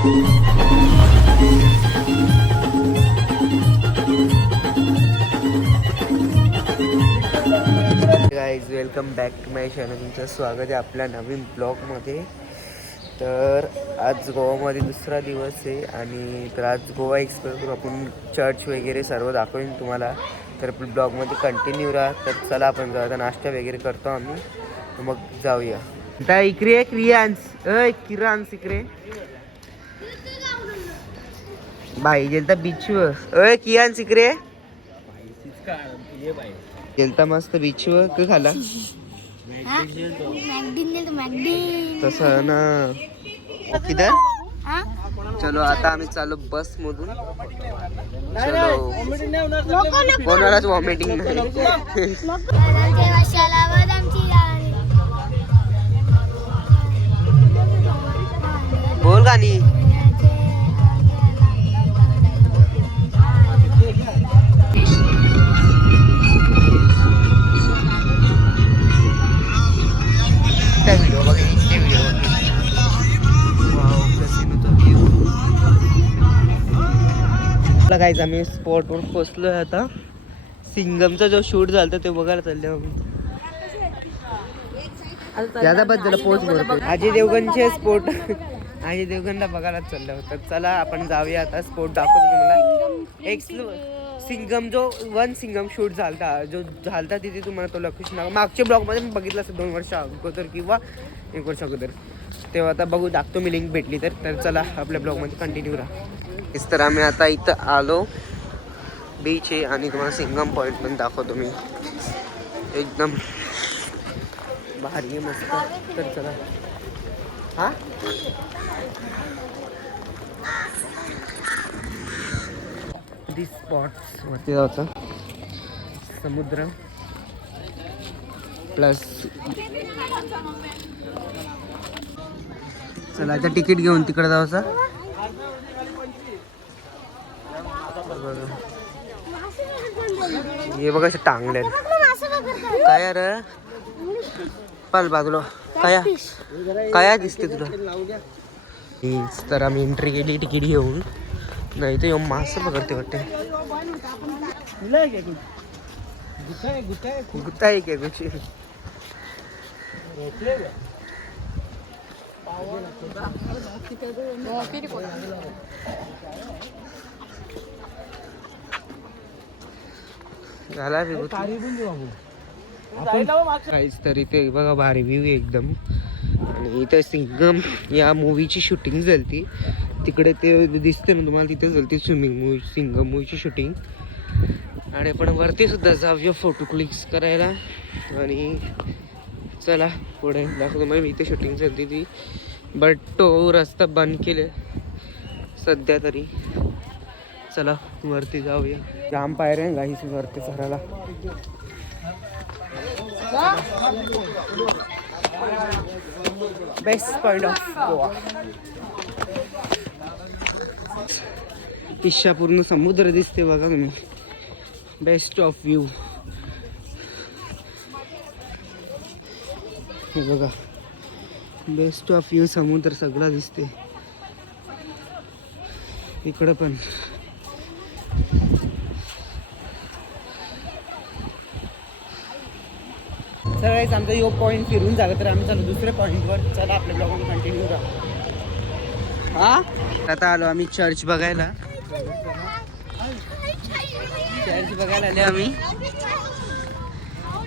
Guys welcome back to my channel. तुमचं स्वागत आहे आपल्या नवीन ब्लॉगमध्ये. तर आज गोवामध्ये दुसरा दिवस आहे आणि तर आज गोवा एक्सप्लोर करू आपण. चर्च वगैरे सर्व दाखवेन तुम्हाला. तर आपल्या ब्लॉगमध्ये कंटिन्यू राहा. तर चला आपण जाऊ. आता नाश्ता वगैरे करतो आम्ही, मग जाऊया. आता इकडे क्रियांस किरांस इकडे बाई गेलता बीचवर. कियांस इकडे गेलता मस्त बीचवर. काय खाला तसं ना किधर. चलो आता आम्ही चालू बस मधून. चलो कोणालाच वॉमिटिंग नाही. बोल गाणी. गाईज आम्ही स्पॉटवर पोचलोय आता. सिंगमचा जो शूट झाला ते बघायला चालले आम्ही. ज्यादाबद्दल पोच भरतो. अजय देवगणचे स्पोर्ट अजय देवगणला बघायला चाललं होतं. चला आपण जाऊया आता. स्पोर्ट दाखवतो तुम्हाला. एक सिंगम जो सिंगम शूट झालता जो झालता तिथे तुम्हाला तो लोकेशन मागच्या ब्लॉगमध्ये मी बघितलं असं 2 वर्ष अगोदर किंवा 1 वर्ष अगोदर. तेव्हा आता बघू दाखतो मी लिंक भेटली तर चला आपल्या ब्लॉगमध्ये कंटिन्यू राहा. इस तर आम्ही आता इथं आलो. बीच आहे आणि तुम्हाला सिंगम पॉईंट पण दाखवतो मी. एकदम भारी आहे मस्त. तर चला. हा दिस स्पॉट्स वरती जायचं. समुद्र प्लस. चला आता तिकीट घेऊन तिकडे जायचं. हे बघा टांगले काय यार. पाल बाजूला काय दिसते तुला. तर आम्ही एंट्री केली तिकीट घेऊन. नाही तर येऊन मासे पकडते वाटते. गुत्ता आहे काय कुठे. झाला काहीच तर इथे बघा भारी व्ह्यू एकदम. आणि इथे सिंगम या मूवीची शूटिंग झाली. तिकडे ते दिसते ना तुम्हाला. तिथे झाली स्विमिंग मूवी सिंगम मूवीची शूटिंग. आणि पण वरती सुद्धा जाऊया फोटो क्लिक्स करायला. आणि चला पुढे दाखवतो. मग इथे शूटिंग झाली ती बट तो रस्ता बंद केले सध्या तरी. चला वरती जाऊया. जाम पायऱ्या आहे गाईस वरती चढायला. Best point of Goa. इच्छा पूर्ण समुद्र दिसते बघा तुम्ही. बेस्ट ऑफ व्ह्यू हे बघा. बेस्ट ऑफ व्ह्यू समुद्र सगळा दिसते इकडं पण. तर गाईस आमचा यो पॉईंट फिरून झाला तर आम्ही चालू दुसऱ्या पॉईंटवर. चला आपल्या ब्लॉगमध्ये कंटिन्यू राहा. हा आता आलो आम्ही चर्च बघायला. चर्च बघायला आले आम्ही.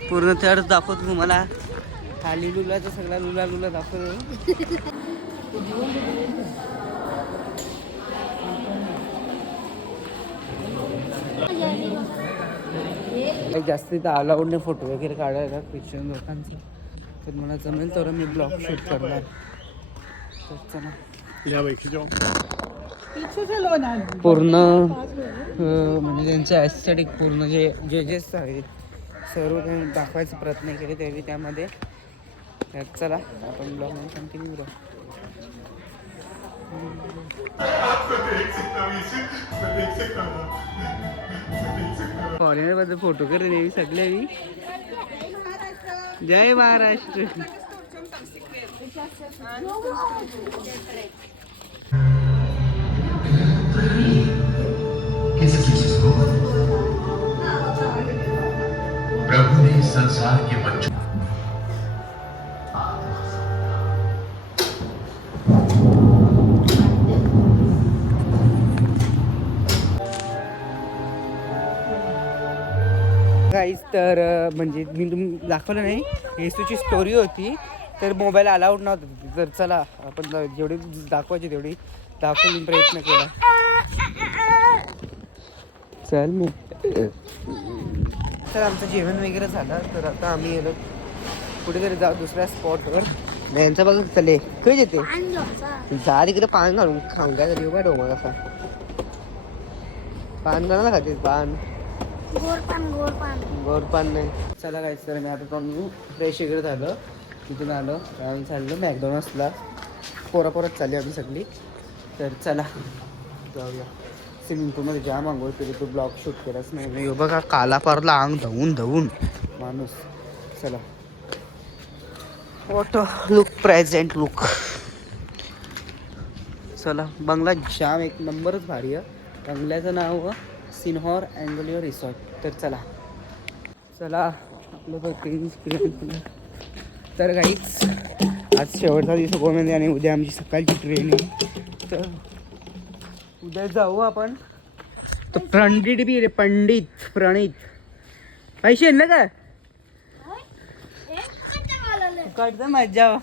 पूर्ण चर्च दाखवतो तुम्हाला. खाली लुलाचा सगळा लुला दाखवतो. जास्त इथं अलाउड नाही फोटो वगैरे काढायला ख्रिश्चन लोकांचं. तर मला जमेल तर मी ब्लॉग शूट करणार. तर चला पूर्ण म्हणजे त्यांचं ॲस्थेटिक पूर्ण जे जजेस आहेत सर्व त्यांनी दाखवायचा प्रयत्न केले तरी त्यामध्ये. चला आपण ब्लॉग कंटिन्यू राहू. फॉरेनर बद्दल फोटो करते सगळे. जय महाराष्ट्र. संसार के बच्चों गाईज तर म्हणजे मी तुम्ही दाखवलं नाही येसूची स्टोरी होती तर मोबाईल अलाउड नव्हता तिथे. तर चला आपण जेवढी दाखवायची तेवढी दाखवून प्रयत्न केला. चल मी तर आमचं जेवण वगैरे झालं तर आता आम्ही गेलो कुठेतरी जाऊ दुसऱ्या स्पॉटवर. यांचा बघा चले कधी येते जा तिकडे पान घालून खाऊन काय तरी उभा डोमा कसा पान घाला खाते पान गोड पान नाही. चला काय तर मी आता कोण फ्रेश वगैरे झालं तिथून आलो आम्ही चाललो मॅकडॉनल्ड्सला. पोरापोरात चालली आम्ही सगळी. तर चला जाऊया स्विमिंग पूलमध्ये जाम आंघोळ केली तो ब्लॉग शूट केलाच नाही बघा काला पारला अंग धवून धवून माणूस. चला फोटो लुक प्रेझेंट लुक. चला बंगला जाम एक नंबरच भारी आहे. बंगल्याचं नाव सिन्हॉर अँगलिओ रिसॉर्ट. तर चला आपलं तर काहीच आज शेवटचा दिवस गोव्यामध्ये आणि उद्या आमची सकाळची ट्रेन आहे. तर उद्या जाऊ आपण. तर पंडित बी रे प्रणित पैसे ना का कळतं मजा.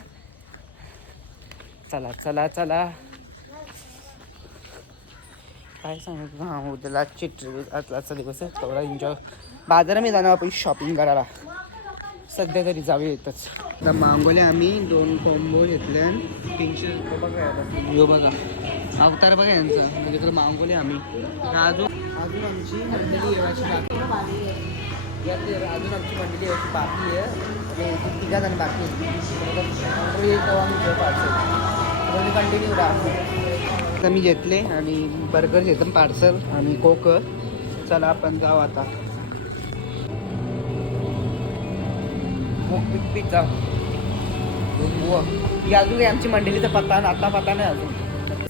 चला काय सांगतो हां उद्याला आजची आजचा दिवस आहे तेवढा एन्जॉय. बाजारामध्ये जाणार आपण शॉपिंग करायला सध्या तरी जाऊया येतच. आता मागवले आम्ही 2 कॉम्बो घेतले 300 रुपये बघा अवतार बघा यांचं म्हणजे तर मागवले आम्ही. अजून आमची मंडळी येवायची बाकी अजून आमची मंडळी यायची बाकी आहे. 3 जण बाकी कंटिन्यू राहा. आता मी घेतले आणि बर्गर घेतलं पार्सल आणि कोक. चला आपण जाऊ आता पिझ्झा. अजून आमची मंडळीचा पत्ता नाही अजून.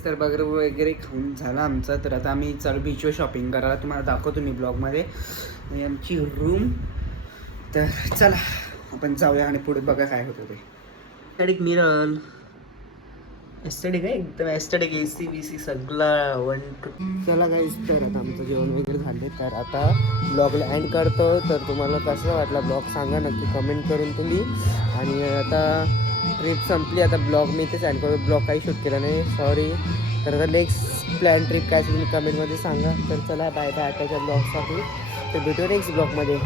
तर बर्गर वगैरे खाऊन झाला आमचा. तर आता आम्ही चालू बीचवर शॉपिंग करायला. तुम्हाला दाखवतो मी ब्लॉगमध्ये आमची रूम. तर चला आपण जाऊया आणि पुढे बघा काय होतं ते. एस्थेटिक मिरर एस्थेटिक आहे एकदम एस्थेटिक AC BC सगळं 1 2. चला गाईज तर आता आमचं जेवण वगैरे झाले. तर आता ब्लॉगला एंड करतो. तर तुम्हाला कसं वाटला ब्लॉग सांगा नक्की कमेंट करून तुम्ही. आणि आता ट्रिप संपली. आता ब्लॉग मी इथेच एंड करतो. ब्लॉग काही शूट केला नाही सॉरी. तर आता नेक्स्ट प्लॅन ट्रिप काय तुम्ही कमेंटमध्ये सांगा. तर चला बाय बाय आताच्या ब्लॉगसाठी. तर भेटू नेक्स्ट ब्लॉगमध्ये.